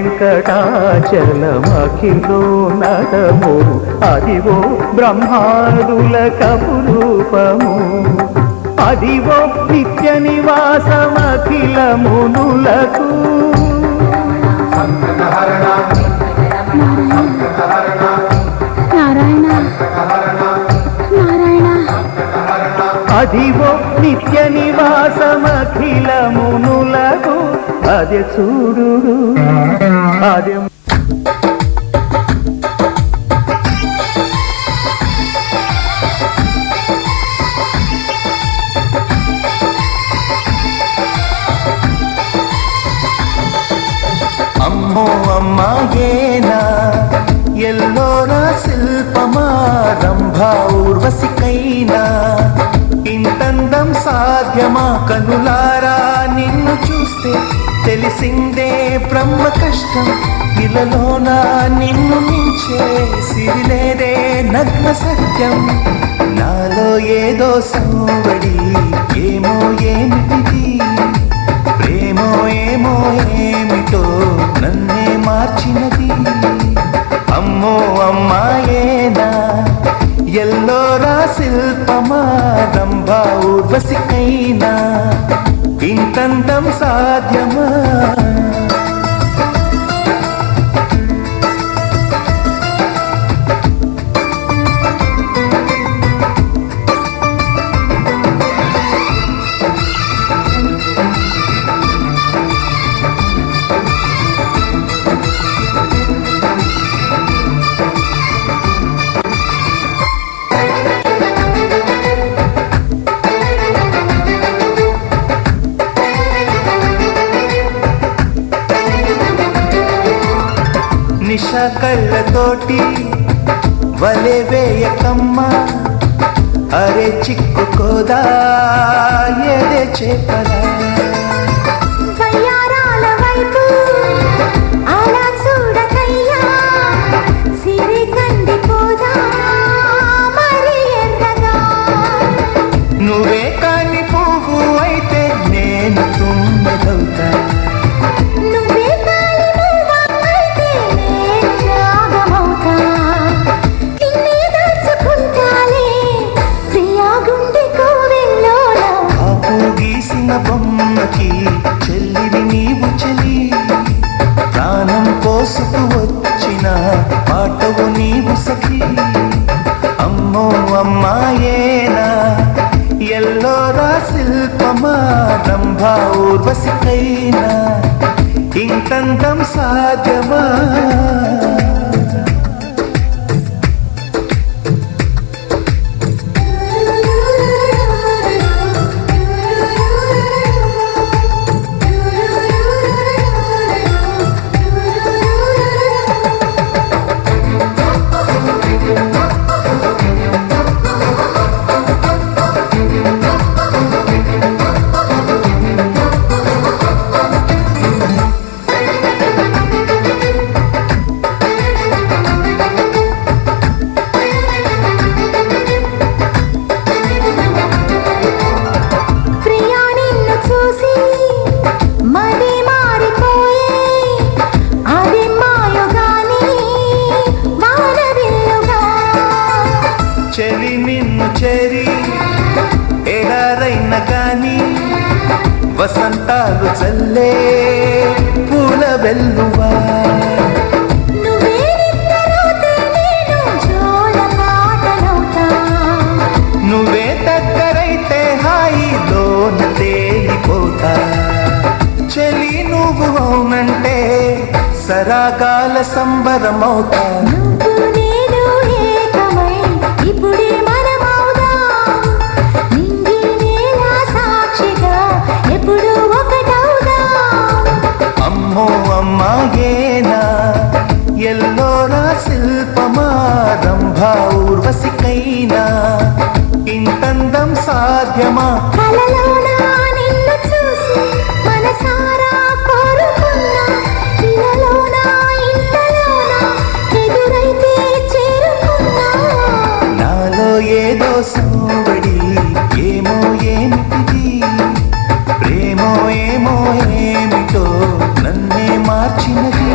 వెంకటాచలమఖిలో నటము అదివో బ్రహ్మాదుల కపురూపము అదివో నిత్య నివాసమఖిల మునులకు అదివో నిత్య నివాసమఖిల మునులకు అదే చూడు అదే అమ్మో అమ్మాయేనా ఎల్లోరా శిల్పమా రంభా ఊర్వశికైనా ఇంతందం సాధ్యమా కనులారా నిన్ను చూస్తే తెలిసిందే బ్రహ్మ కష్టం ఇలలోన నిన్ను మించే సిరిలేదే నగ్న సత్యం నాలో ఏదో సంవడి ఏమో ఏమిటిది ప్రేమో ఏమో ఏమిటో నన్నే మార్చినది అమ్మో అమ్మాయేనా ఎల్లోరా శిల్పమా రంభా ఊర్వశికైనా ఇంతంతం సాధ్యమా నిషా కళ్ళతోటి వలె వేయకమ్మా అరే చిక్కుకోదా ఎదే చేపలా నువ్వే కాని పువ్వు అయితే నేను తుమ్మెదవుతా బొమ్మకి చెల్లివి నీవు చెలి ప్రాణం పోసుకు వచ్చిన పాటవు నీవు సఖి అమ్మో అమ్మాయేనా ఎల్లోరా శిల్పమా రంభా ఊర్వశికైనా ఇంతంతం సాధ్యమా చెలి నిన్ను చేరి ఎడారైన గాని వసంతాలు చల్లే పూల వెల్లువా నువ్వే దగ్గరైతే హాయిలోన తేలిపోతా చెలి నువ్వు అవునంటే సరాగాల సంబరమవుతా అమ్మో అమ్మాయేనా ఎల్లోరా శిల్పమా రంభా ఊర్వశికైనా ఇంతందం సాధ్యమా నాలో ఏదో సంవడి ఏమో ఏమిటిది ప్రేమో ఏమో ఏమిటో నన్నే మార్చినది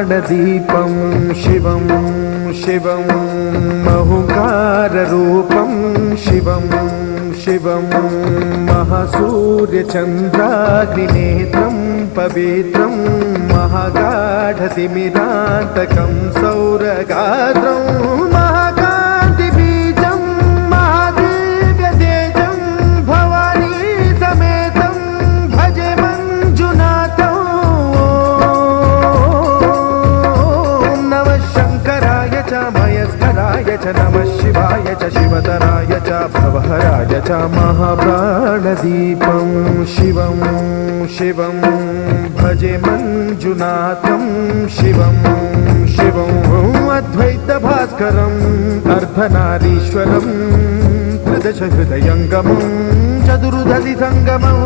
महाप्राणदीपं शिवं शिवं महुकाररूपं शिवं शिवं महासूर्यचन्द्राग्निनेत्रं पवित्रं महागाढतिमिरान्तकं सौरगात्रं महाकान्तिबीजं महादिव्यतेजं भवानी समेतं भजे मञ्जुनाथं नमः शङ्कराय च मयस्कराय च नमः शिवाय च शिवतराय च भवहराय च महाप्राणदीपं शिवं शिवं भजे मञ्जुनाथं शिवं शिवं अद्वैतभास्करम् अर्धनारीश्वरं त्रिदशहृदयङ्गमं चतुर्दधिसङ्गमं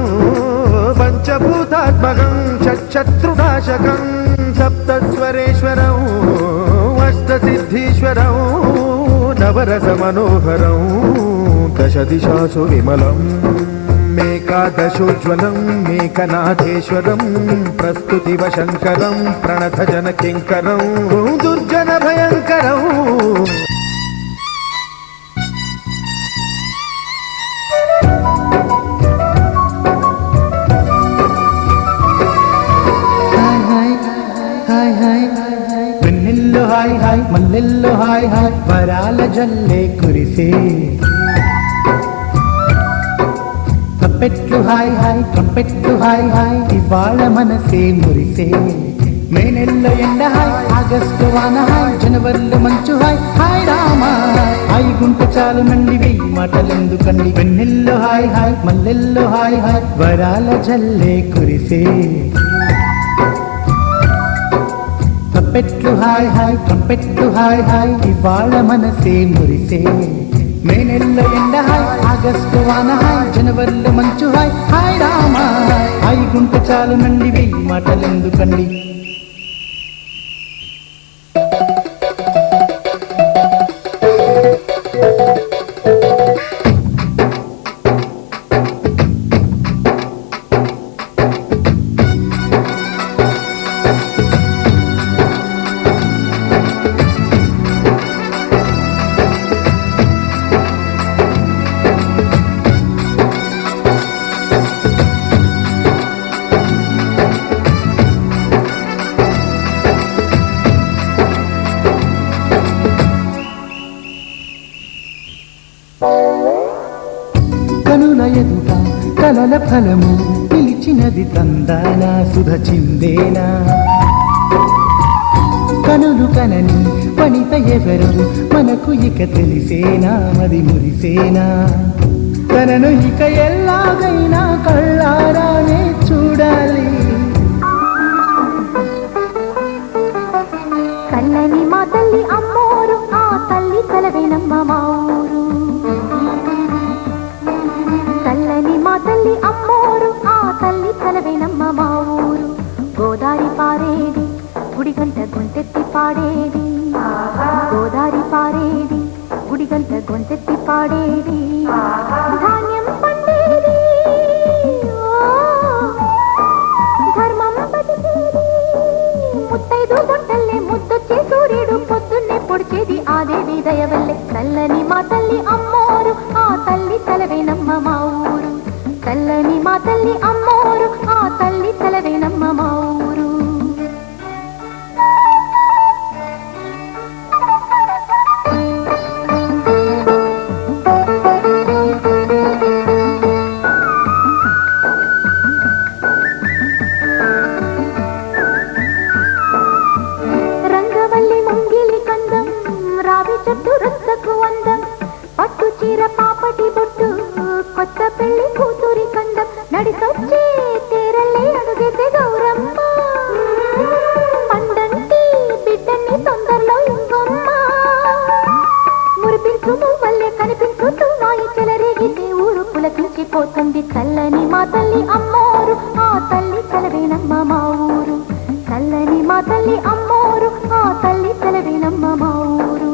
पञ्चभूतात्मकं षट्शत्रुनाशकं सप्तस्वरेश्वरं अष्टसिद्धीश्वरं नवरसमनोहरं दशदिशासु विमलं मेकादशोज्ज्वलं मेकनाथेश्वरं प्रस्तुतिवशङ्करं प्रणतजनकिङ्करं दुर्जनभयङ्करं వెన్నెల్లో హాయ్ హాయ్ మల్లెల్లో హాయ్ హాయ్ వరాల జల్లే కురిసే తప్పెట్లు హాయ్ హాయ్ ట్రంపెట్లు హాయ్ హాయ్ ఇవాళ మనసే మురిసే మే నెలలో ఎండ హాయ్ ఆగస్టు వాన హాయ్ జనవరిలో మంచు హాయ్ హాయ్ రామా హాయ్ గుంట చాలు మండి వెయ్యి మాటలెందుకండి వెన్నెల్లో హాయ్ హాయ్ మల్లెల్లో హాయ్ హాయ్ వరాల జల్లే కురిసే తప్పెట్లు హాయ్ హాయ్ ట్రంపెట్లు హాయ్ హాయ్ ఇవాళ మనసే మురిసే మే నెలలో ఎండ హాయ్ ఆగస్టు వాన హాయ్ జనవరిలో మంచు హాయ్ హాయ్ రామా హాయ్ గుంట చాలు మండి వెయ్యి మాటలెందుకండి కనుల ఎదుట కలల ఫలము పిలిచినది తందానా సుధ చిందేనా కనులు కనని వనిత ఎవరు మనకు ఇక తెలిసేనా మది మురిసేనా తనను ఇక ఎలాగైనా కళ్ళారానే చూడాలి కళ్ళని మా తల్లి అమ్మోరు ఆ తల్లి కలవేనమ్మ మా ఊరు కళ్ళని మా తల్లి అమ్మోరు ఆ తల్లి కలవేనమ్మ మా ఊరు గోదారి పారేది గుడిగంట గొంతెత్తి పాడేది గోదారి పారేది గుడిగంట గొంతెత్తి పాడేది ధాన్యం పండేది ధర్మం బతికేది ముత్తైదు గుంటల్లే ముద్దొచ్చే సూర్యుడు పొద్దున్నే పొడిచేది ఆ దేవి దయవల్లే చల్లని మా తల్లి అమ్మోరు ఆ తల్లి తలవేనమ్మ మా ఊరు చల్లని మా తల్లి అమ్మోరు ఆ తల్లి తలవేనమ్మ మా ఊరు రంగవల్లి ముంగిలి కందం రావి చెట్టు రద్దకు అందం పట్టు చీర పాపటి బొట్టు కొత్త పెళ్లి కూతురి కందం నడిసొచ్చే తేరల్లే అడుగెతే గౌరమ్మ పండంటి బిడ్డని తొందరలో ఇంకొమ్మ మురిపించు వల్లే కనిపించు మాయి చెలరేగితే ఊరు పులకించిపోతుంది చల్లని మా తల్లి అమ్మోరు ఆ తల్లి చలవేనమ్మ మా ఊరు చల్లని మా తల్లి అమ్మోరు ఆ తల్లి చలవేనమ్మ మా ఊరు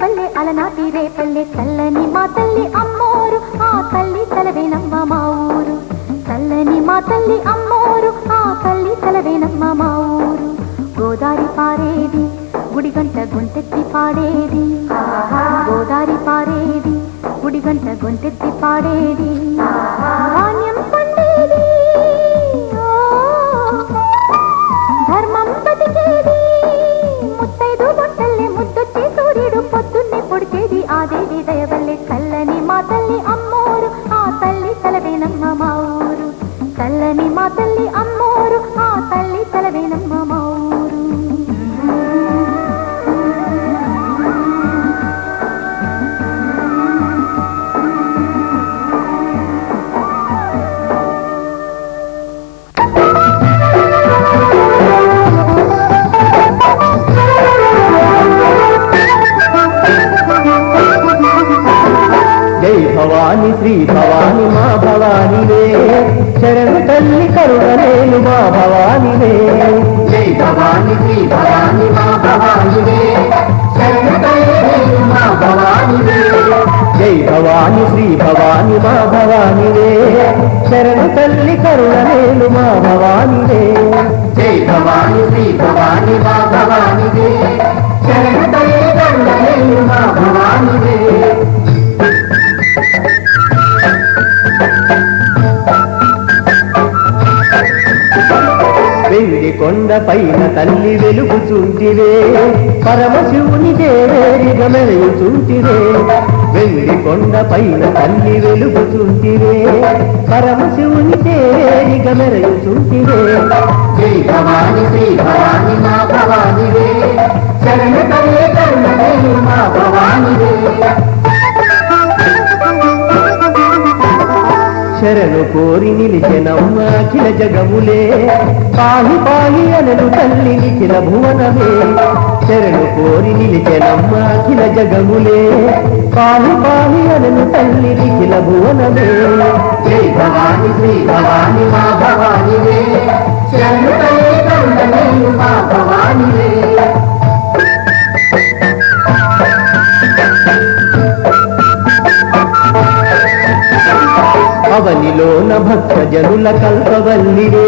పల్లె అలనాటి రేపల్లె చల్లని మా తల్లి అమ్మోరు ఆ తల్లి తలవేనమ్మ మా ఊరు చల్లని మా తల్లి అమ్మోరు ఆ తల్లి తలవేనమ్మ మా ఊరు గోదారి పారేది గుడిగంట గొంతెత్తి పాడేది గోదారి పారేది గుడిగంట గొంతెత్తి పాడేది ధాన్యం పండేది ధర్మం బతికేది ముత్తైదు గుంటల్లే ముద్దొచ్చి సూర్యుడు పొద్దున్నే పొడిచేది ఆ దేవి దయవల్లే చల్లని మా తల్లి అమ్మోరు ఆ తల్లి తలవేనమ్మ మా ఊరు చల్లని మా తల్లి అమ్మోరు ఆ తల్లి తలవేనమ్మ మా ఊరు భవాని శ్రీ భవాని మా భవానివే శరణు తల్లి కరుణలేలు మా భవానివే జై భవాని శ్రీ భవాని మా భవానివే శరణు తల్లి మా భవానివే జై భవాని శ్రీ భవాని మా భవానివే శరణు తల్లి కరుణలేలు మా భవానివే జై భవాని శ్రీ భవాని మా భవానివే శరణు తల్లి కరుణలేలు మా భవానివే వెండి కొండ పైన తల్లి వెలుగుచుంటివే పరమశివుని దేవేరిగా మెరయుచుంటివే వెండి కొండ పైన తల్లి వెలుగుచుంటివే పరమశివుని దేవేరిగా మెరయుచుంటివే జై భవాని శ్రీ భవాని మా భవానివే శరణ తల్లి కరుణలేలు మా భవానివే శరణు కోరి నిలిచెనమ్మ అఖిల జగములే పాలి పాలి అనలు తల్లి నిఖిల భువనమే శరణు కోరి నిలిచెనమ్మ అఖిల జగములే పాలి పాలి అనలు తల్లి నిఖిల భువనమే జై భవాని శ్రీ భవాని మా భవానివే శరణు తల్లి కరుణలేలు మా భవానివే అవనిలోన భక్త జనుల కల్పవల్లివే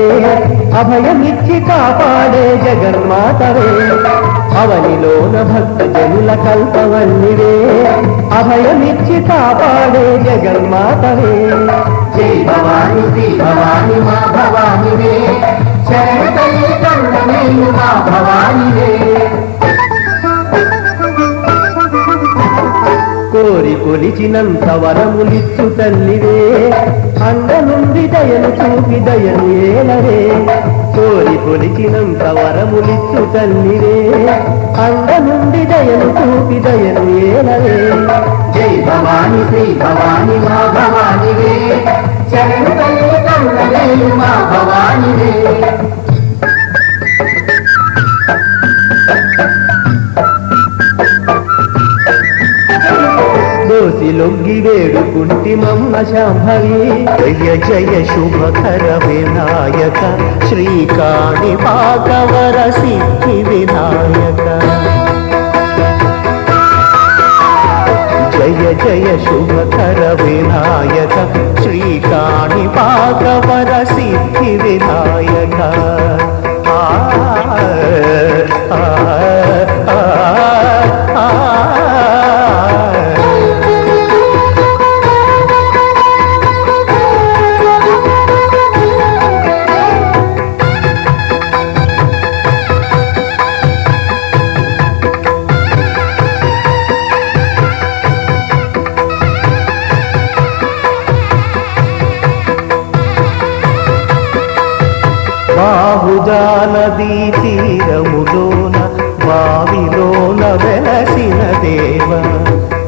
అభయమిచ్చి కాపాడే జగన్మాతవే అవనిలోన భక్త జనుల కల్పవల్లివే అభయమిచ్చి కాపాడే జగన్మాతవే జై భవాని శ్రీ భవాని మా భవానివే శరణ తల్లి కరుణలేలు మా భవానివే కోరి కొలిచినంత వరములిచ్చు తల్లివే అండ నుండి దయను చూపి దయను ఏలవే కోరి కొలిచినంత వరములిచ్చు తల్లివే అండ నుండి దయను చూపి దయను ఏలవే జై భవాని శ్రీ భవాని మా భవానివే శరణ తల్లి కరుణలేలు మా భవానివే దోసిలొంగి వేడుకుంటి మమ్మ శాంభవి జయ జయ శుభకర వినాయక శ్రీకాణి భాగవర సిద్ధి వినాయక జయ జయ శుభకర వినాయక శ్రీకాణి భాగవర సిద్ధి వినాయక బాహుదా నదీ తీరములోన బావిలోన వెలసిన దేవ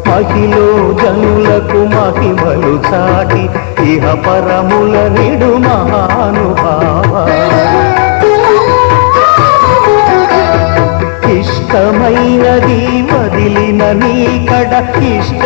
మహిలో జనులకు మహిమలు చాటి ఇహ పరముల నిడు మహానుభావ ఇష్టమైనది వదిలిన నీకడ ఇష్ట